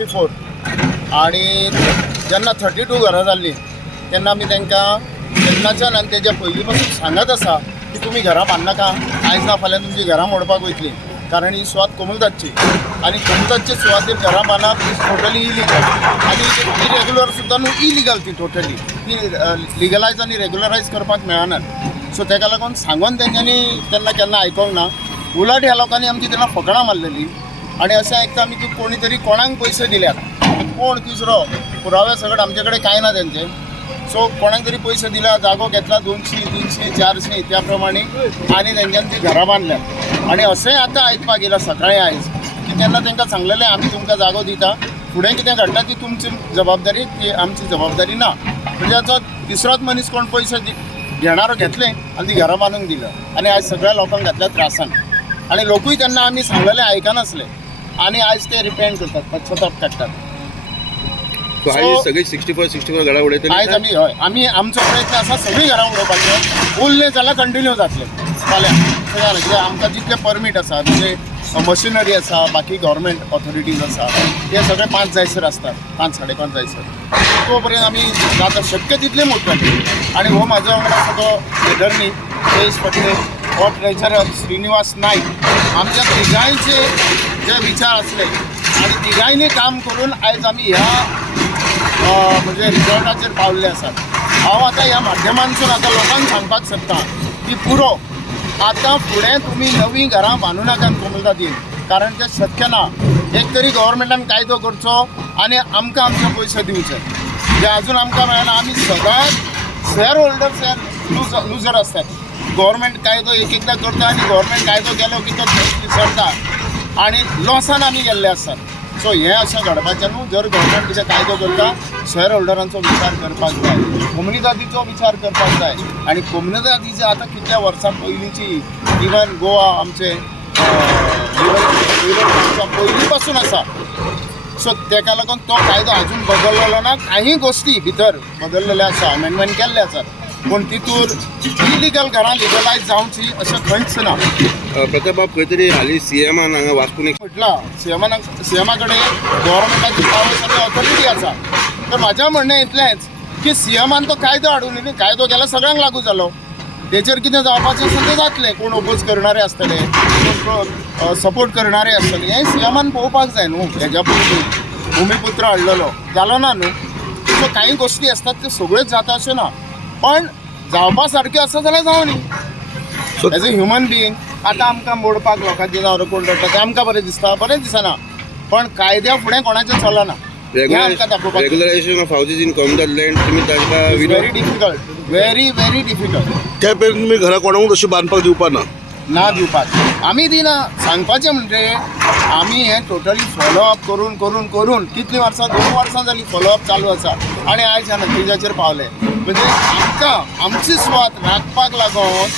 64 आणि जेन्ना 32 घरां जाल्लीं तेन्ना आमी तांकां तेन्नाच्यान आनी तेज्या पयलीं पासून सांगत आसा की तुमी घरां बांदनाका, आयज ना फाल्यां तुमची घरां मोडपाक वयतलीं, कारण ही सुवात कोमुलदादची आणि कोमुलदादचे सुवातेर घरां बांदप इज टोटली इलिगल आणि इरेग्युलर सुद्दां न्हू, इलिगल ती टोटली, ती लिगलायज आनी रेग्युलरायज करपाक मेळनात. सो तेका लागून सांगून तेंच्यांनी तेन्ना केन्ना आयकोंक ना. उलट ह्या लोकांनी आमची तेन्ना फकाणां मारलेली आणि अशें आयकता आमी की कोणी तरी कोणाक पयशे दिल्यात, कोण तिसरो पुरावे सगळे आमचे कडेन कांय ना तेंचे. सो कोणाक तरी पयशे दिला, जागो घेतला 200, 300, 400 त्या प्रमाणे आनी तेंच्यांनी ती घरां बांदल्यात. आणि अशेंय आतां आयकपाक येयलां सकाळीं आयज की तेन्ना तांकां सांगलेलें आमी तुमकां जागो दिता, फुडें कितें घडटा ती तुमची जबाबदारी, ती आमची जबाबदारी ना. म्हणजे आतां तिसरोच मनीस कोण पयशे घेणारो घेतले आनी ती घरां बांदूंक दिलं आणि आयज सगळ्या लोकांक घातल्या त्रासान. आणि लोकूय तेन्ना आमी सांगलेलें आयकनासले आणि आयज ते रिपेंट करतात, पश्चाताप काडटात. सगळी 64 घरां उडयतली आयज आमी हय आमी आमचो प्रयत्न आसा सगळीं घरां उडोवपाचे. उरले जाल्यार कंटिन्यू जातले फाल्यां सगळ्यां, कित्याक आमकां जितले परमीट आसा म्हणजे मशिनरी आसा, बाकी गव्हर्मेंट ऑथॉरिटीज आसा, ते सगळे 5 जायसर आसतात, 5-5.5 जायसर. तो पर्यंत आमी जाता शक्य तितले मोडटले. आणि हो म्हाजो वांगडा आसा तो वेदरनी जयेश पटले, हो ट्रेझरर श्रीनिवास नायक, आमच्या तिगांयचे जे विचार असले आणि तिगांयनी काम करून आयज आमी ह्या म्हणजे रिजल्टाचेर पावल्ले आसात. हांव आतां ह्या माध्यमांतसून आतां लोकांक सांगपाक सोदतां की पुरो आतां फुडें तुमी नवीं घरां बांदूं नाकात कोमुलदादीन, कारण तें शक्य ना. एक तरी गव्हर्मेंटान कायदो करचो आनी आमकां आमचे पयशे दिवचे, जे अजून आमकां मेळना. आमी सदांच शेअर होल्डर्स हे लुजर असतात. गव्हर्मेंट कायदो एक एकदां करता आनी गव्हर्मेंट कायदो केलो की तो विसरता आणि लॉसान आमी गेल्ले आसतात. सो हें अशें घडपाचें न्हू. जर गव्हर्मेंट कितें कायदो करता शेअर होल्डरांचो विचार करपाक जाय, कम्युनिदादीचो विचार करपाक जाय. आणि कम्युनिदादीची आतां कितल्या वर्सां पयलींची इवन गोवा आमचे पयलीं पासून आसा. सो तेका लागून तो कायदो अजून बदललेलो ना. काही गोष्टी भितर बदललेले आसा, अमेंडमेंट केल्ले आसात, पूण तितून इलिगल घरां लिगलायज जावची अशें खंयच ना. प्रताप खंय तरी हालीं सीएमान हांगा वास्कोन म्हटलां सीएमा कडेन गव्हर्मेंटाची पावर्स आनी ऑथॉरिटी आसा. तर म्हाजें म्हणणें इतलेंच की सीएमान तो कायदो हाडून न्ही, कायदो केल्यार सगळ्यांक लागू जालो. तेचेर कितें जावपाचें आसा तें जातलें. कोण ओपोज करणारे आसतले, कोण सपोर्ट करणारे आसतले, हें सीएमान पळोवपाक जाय न्हू. हेज्या पयलीं भुमिपुत्र हाडलेलो जालो ना न्हू. सो कांय गोश्टी आसतात त्यो सगळ्योच जाता अशें ना, पण जावपा सारक्यो आसा जाल्यार जावं न्ही. एज अ ह्युमन बिईंग आतां आमकां मोडपाक लोकांचे जावं कोण रडटा तें आमकां बरें दिसता, बरें दिसना, पण कायद्या फुडें कोणाचें चलना. Regularisation of houses in community land तुमी तांकां very difficult, very very difficult. त्या पयलीं तुमी घरां कोणाकूच अशी बांदपाक दिवपाक ना दिवपाक आमी दिना. सांगपाचें म्हणजे आमी हें टोटली फॉलोअप करून करून करून कितलीं वर्सां 2 वर्सां जालीं फॉलोअप चालू आसा आनी आयज ह्या नतिजाचेर पावले. म्हणजे आमकां आमची सुवात राखपाक लागून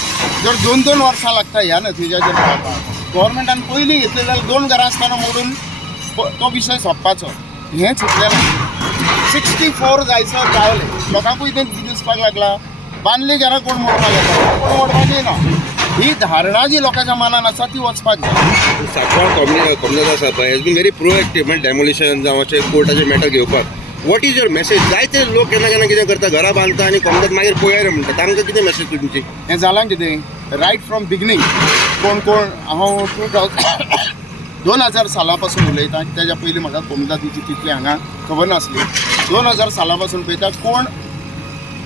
जर 2-2 वर्सां लागता ह्या नतिजाचेर पावपाक. गव्हर्मेंटान पयलीं घेतले जाल्यार 2 घरां आसतना मोडून तो विशय सोंपपाचो. हें चिंतलें ना. 64 जायसर पावले, लोकांकूय तें दिसपाक लागला बांदली घरां कोण मोडपाक येता, कोण मोडपाक येना. ही धारणा जी लोकांच्या मनान आसा ती वचपाक जाय. सांकवाळ कम्युनिटी आसा पळय हेज बीन व्हेरी प्रोएक्टीव, म्हणजे डेमोलिशन जावं अशें कोर्टाचेर मॅटर घेवपाक. What is your message? जायते लोक केन्ना केन्ना कितें करता, घरां बांदता आनी कम्युनिटी मागीर पळय रे म्हणटा, तांकां कितें मेसेज तुमची? हें जालां कितें रायट फ्रॉम बिगिनींग. कोण कोण हांव 2000 साला पासून उलयतां, तेज्या पयलीं म्हाका कोमुलदादीची तितली हांगा खबर नासली. 2000 साला पासून पळयता कोण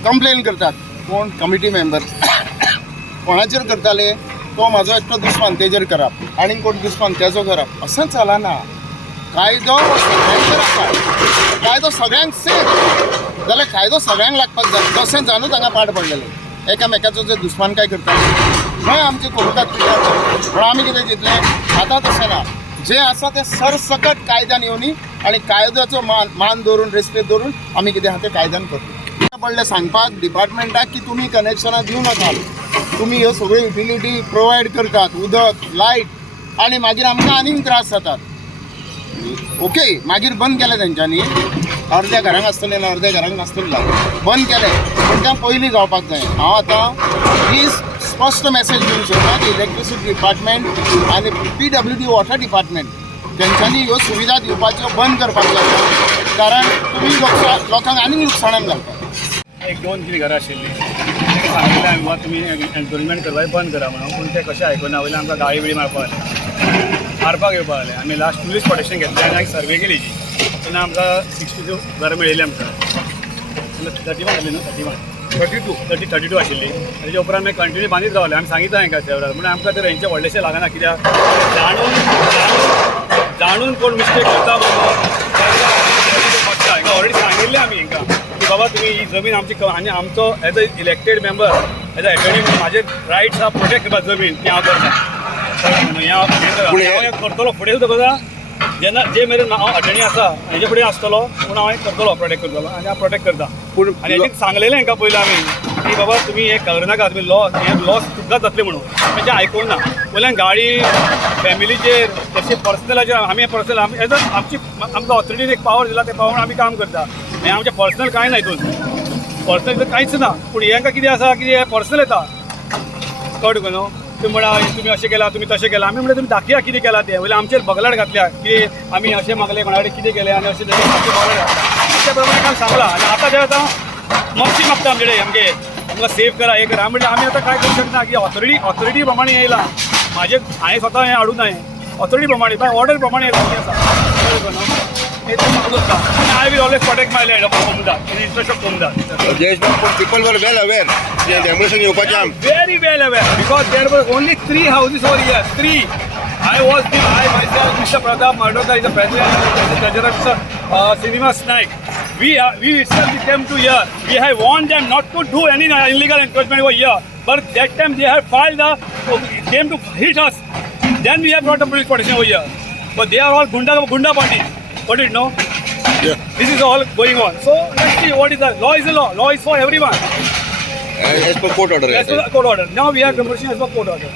कंप्लेन करतात, कोण कमिटी मेंबर कोणाचेर करताले, तो म्हाजो एकटो दुस्मान तेजेर करप आनी कोण दुस्मान तेजो करप, असं चलना. कायदो सगळ्यांचेर आसा, कायदो सगळ्यांक सेम जाल्यार कायदो सगळ्यांक लागपाक जाय. तशें जाणूच हांगा पाड पडलेलें. एकामेकाचो जो दुस्मान काय करताले थंय आमचे कोमुलदाद पिड्यार. पण आमी कितें चिंतलें आतां तशें ना. जे आसा तें सरसकट कायद्यान येवनी आनी कायद्याचो मान दवरून रेस्पेद दवरून आमी कितें आहा तें कायद्यान करतले. पडलें सांगपाक डिपार्टमेंटाक की तुमी कनेक्शनां दिवं नाकात, तुमी ह्यो सगळ्यो युटिलिटी प्रोवायड करतात, उदक लायट, आनी मागीर आमकां आनीक त्रास जातात. ओके, मागीर बंद केलें तेंच्यांनी. अर्द्या घरांक आसतलें ना, अर्द्या घरांक नासतलें, बंद केलें. पूण तें पयलीं जावपाक जाय. हांव आतां ही स्पश्ट मॅसेज दिवंक सोदता की इलेक्ट्रिसिटी डिपार्टमेंट आनी PWD वॉटर डिपार्टमेंट तेंच्यांनी ह्यो सुविधा दिवपाच्यो बंद करपाच्यो आसा कारण तुमी लोकांक आनीक लुकसाणान घालता. एक दोन कितें घरां आशिल्लीं ताका सांगिल्लें हांवें तुमी एनक्रोचमेंट करपाक बंद करा म्हणून, पूण ते कशें आयकना. वयल्यान आमकां गाळी बिळी मारपाक येवपाक लागले. आमी लास्ट पुलीस प्रोटेक्शन घेतलें आनी हांवें सर्वे केली तेन्ना आमकां 62 घरां मेळिल्लीं आमकां. 31 आसली न्हू, 32 आशिल्ली. तेजे उपरांत मागीर कंटिन्यू बांदीत रावले. आमी सांगितलें हांकां सेवराक, म्हणून आमकां ते रेंजचे व्हडलेशें लागना. कित्याक जाणून कोण मिस्टेक करता हांकां ऑलरेडी सांगिल्लें आमी हांकां की बाबा तुमी ही जमीन आमची आनी आमचो as a elected member as a attorney म्हणून म्हाजे रायट्स आहा प्रोटेक्ट करपाक जमीन ती हांव करता. करतलो फुडें सुद्दां करता. जेन्ना जे मेरेन हांव अटर्नी आसा हेजे फुडें आसतलो पूण हांव करतलो प्रोटेक्ट करतलो आनी हांव प्रोटेक्ट करता. पूण आनी हेजें सांगलेलें हांकां पयलीं आमी की बाबा तुमी हें करनाका, तुमी लॉस तुमकां जातलें म्हणून. तें आयकूंक ना. वयल्यान गाडी फॅमिलीचेर तशें पर्सनलाचेर आमी पर्सनल एज अ आमकां ऑथॉरिटीन एक पावर दिला, त्या पावर आमी काम करता. हें आमचें पर्सनल कांय ना हितून, पर्सनल कांयच ना. पूण हेंकां कितें आसा की हें पर्सनल येता कळ्ळें तुका न्हू. तुम्ही म्हणा तुम्ही अशें केलां, तुम्ही तशें केलां. आमी म्हणटा तुमी दाखया कितें केलां तें. वयल्यान आमचेर बगलाट घातल्या की आमी अशें मागलें कोणा कडेन कितें केलें आनी अशें तशें आमचेर बगलाट घातला. त्या प्रमाणे काम सांगलां आनी आतां ते आतां मातशी मागता आमचे कडेन आमकां सेव करा, हें करा. म्हणजे आमी आतां काय करूं शकना की ऑथॉरिटी प्रमाणे येयला. म्हाजें हांवें स्वता हें हाडूं जाय ऑथॉरिटी प्रमाणे बाय ऑर्डर प्रमाणे आसा. I will always protect my land of Communidade, in the interest of Communidade. Jayesh भाऊ, people were well aware की डेमोलिशन येवपाचें आम. Very well aware because there were only 3 houses over here. 3. I myself, Mr. Pratap Mardoka is the president, the treasurer, Mr. Cinema Snaik. We itself came to here. We have warned them not to do any illegal encroachment over here. But that time they have came to hit us. Then we have brought the police protection over here. But they are all gunda parties. What did you know? Yeah. This is all going on. So let's see what is the law. Is the law. Law is for everyone. As per court order. As per the court order. Now we have demolition as per court order.